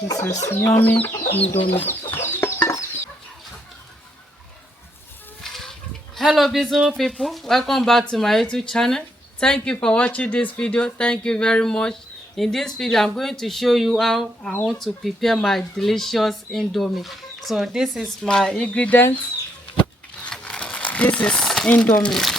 This is yummy indomie. Hello beautiful people, welcome back to my YouTube channel. Thank you for watching this video. Thank you very much. In this video I'm going to show you how I want to prepare my delicious indomie. So this is my ingredients. This is indomie.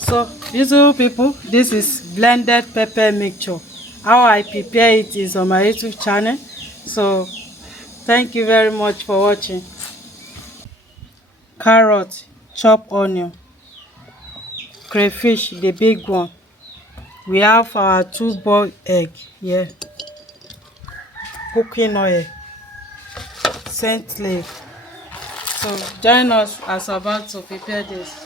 So beautiful people, this is blended pepper mixture. How I prepare it is on my YouTube channel. So thank you very much for watching. Carrot, chop onion, crayfish, the big one. We have our 2 boiled egg here, cooking oil, scent leaf. So join us as we're about to prepare this.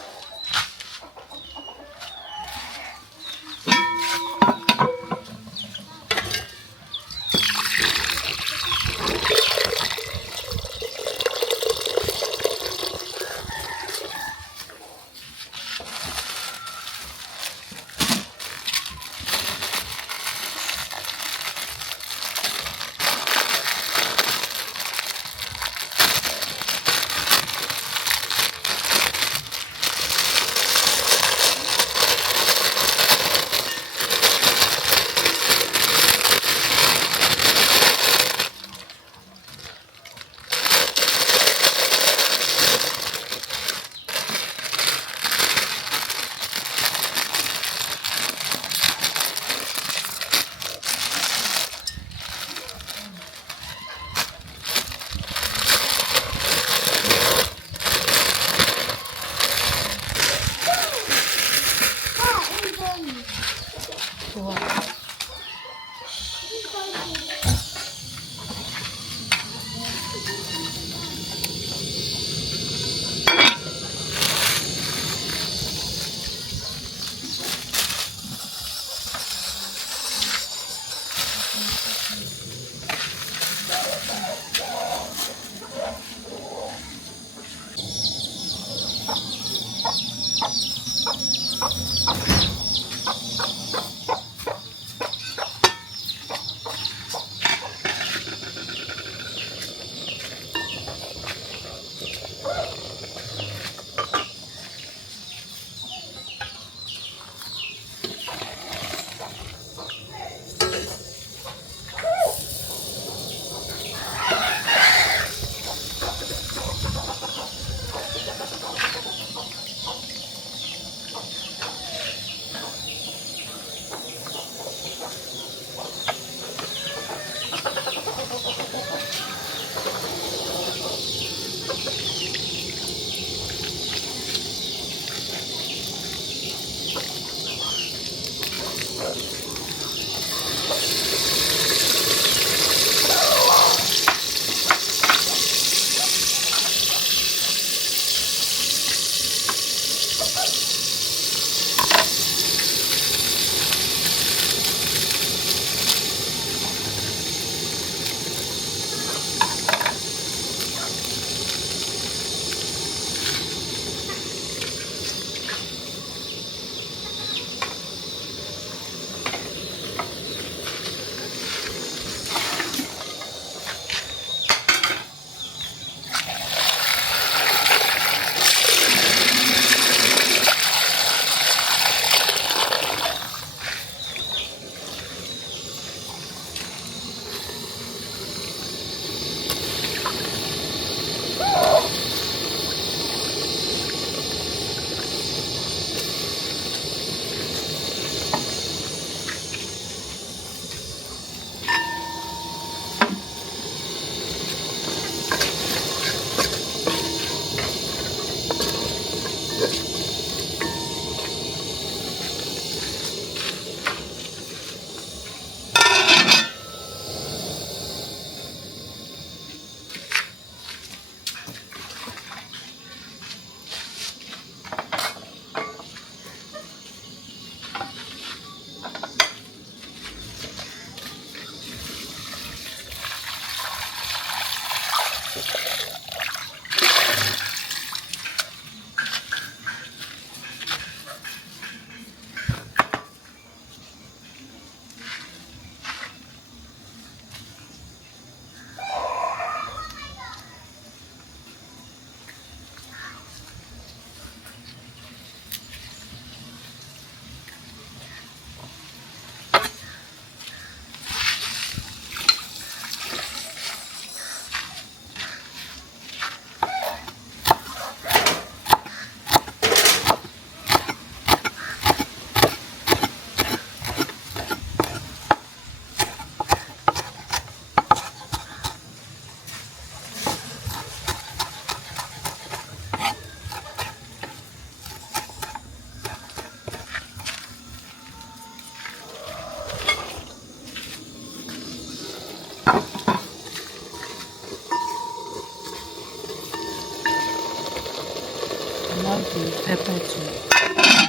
Allow the pepper to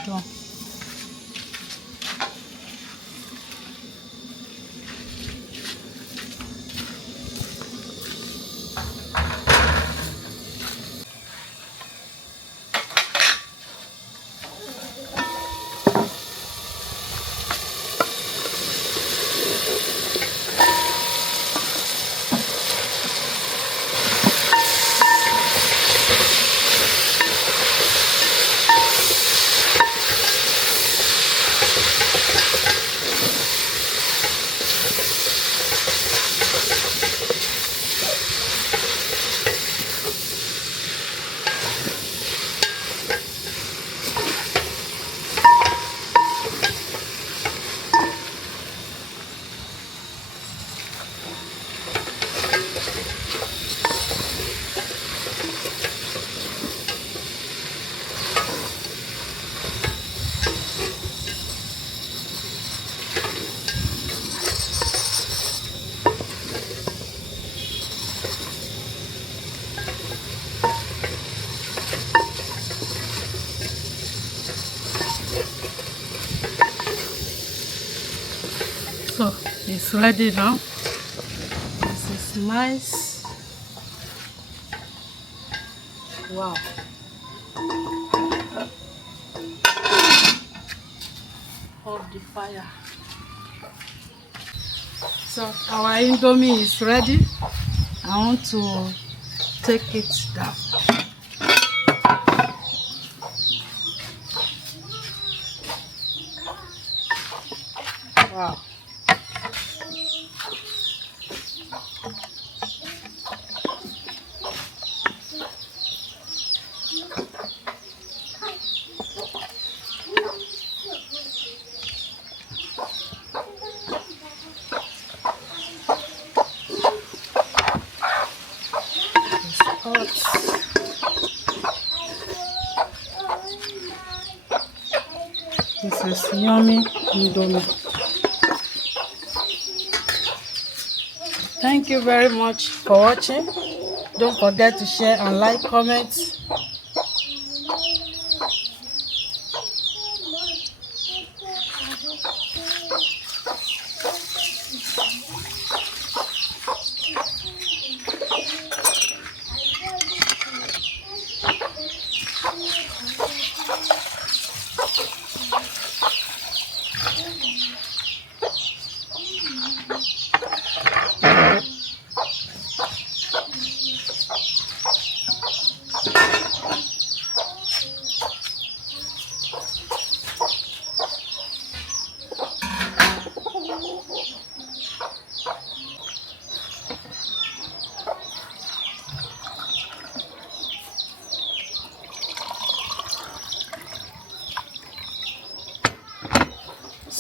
done. So it's ready now. This is nice. Wow. Off the fire. So our indomie is ready. I want to take it down. Wow. This is yummy indomie. Thank you very much for watching. Don't forget to share and like, comment.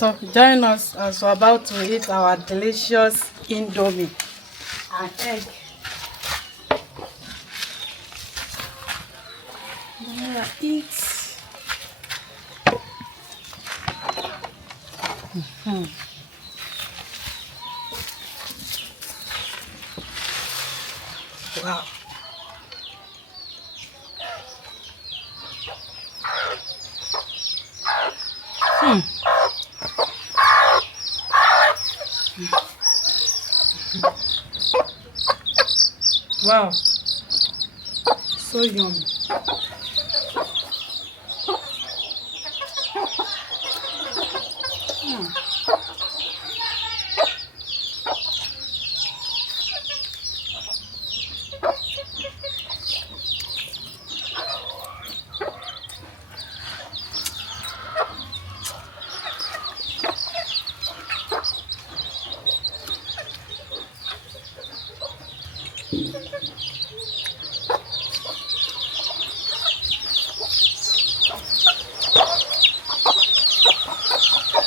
So join us as we're about to eat our delicious indomie and egg. Now eat. Wow. Wow. So yummy.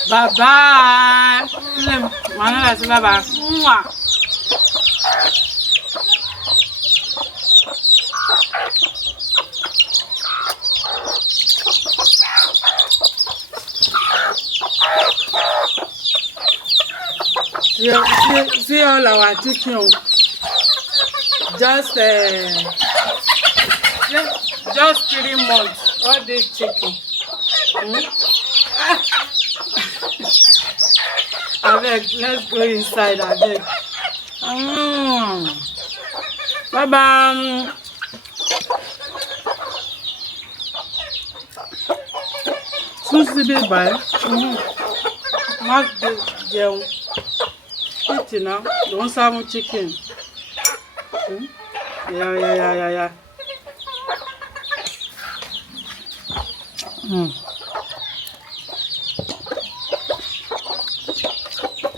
Bye bye. Mana bye bye. Mwah. See all our chicken. Just 3 months. All this chicken. Abeg, let's go inside abeg. Bye bye. Susie be bye. Má jẹun. Eat now. Don't serve chicken. Yeah.